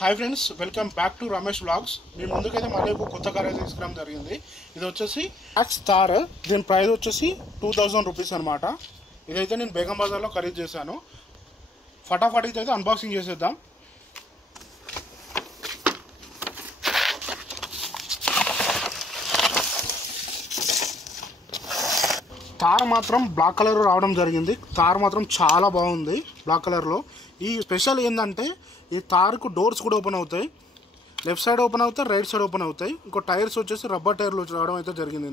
Hi friends, welcome back to Ramesh vlogs. మీ ముందుకైతే మళ్ళీ ఒక కొత్త కార్ అయితే తీసుకురావడం జరిగింది. ఇది వచ్చేసి మ్యాక్స్ థార్. దీని ప్రైస్ వచ్చేసి 2000 రూపీస్ అనమాట. ఇదైతే నేను బేగం బజార్లో ఖరీదు చేశాను. ఫటాఫట్ అయితే అన్బాక్సింగ్ చేసేద్దాం. థార్ మాత్రం బ్లాక్ కలర్ రావడం జరిగింది. థార్ మాత్రం చాలా బాగుంది బ్లాక్ కలర్లో. ఈ స్పెషల్ ఏంటంటే ఈ థార్కు డోర్స్ కూడా ఓపెన్ అవుతాయి. లెఫ్ట్ సైడ్ ఓపెన్ అవుతాయి, రైట్ సైడ్ ఓపెన్ అవుతాయి. ఇంకో టైర్స్ వచ్చేసి రబ్బర్ టైర్లు రావడం అయితే జరిగింది.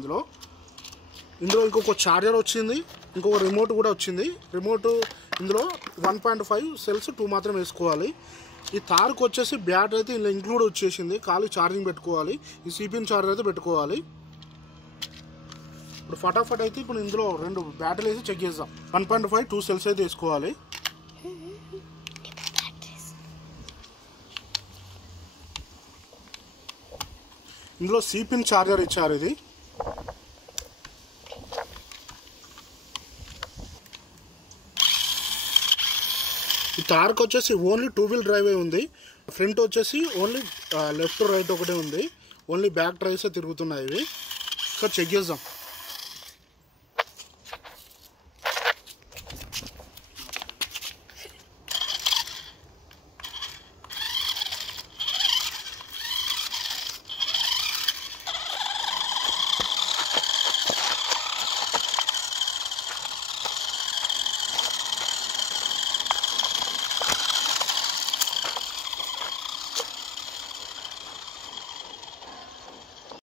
ఇందులో ఇంకొక ఛార్జర్ వచ్చింది, ఇంకొక రిమోట్ కూడా వచ్చింది. రిమోట్ ఇందులో 1.5 సెల్స్ 2 మాత్రం వేసుకోవాలి. ఈ థార్కు వచ్చేసి బ్యాటరీ అయితే ఇందులో ఇంక్లూడ్ వచ్చేసింది. ఖాళీ ఛార్జింగ్ పెట్టుకోవాలి. ఈ సిపిన్ ఛార్జర్ అయితే పెట్టుకోవాలి. ఇప్పుడు ఫటాఫట్ అయితే ఇప్పుడు ఇందులో 2 బ్యాటరీలు వేసి చెక్ చేద్దాం. 1.5 2 సెల్స్ అయితే వేసుకోవాలి. ఇందులో సిపిన్ ఛార్జర్ ఇచ్చారు. ఇది ఈ థార్కి వచ్చేసి ఓన్లీ 2 వీల్ డ్రైవే ఉంది. ఫ్రంట్ వచ్చేసి ఓన్లీ లెఫ్ట్ రైట్ ఒకటే ఉంది. ఓన్లీ బ్యాక్ డ్రైవ్సే తిరుగుతున్నాయి. ఇవి సో చెక్ చేద్దాం.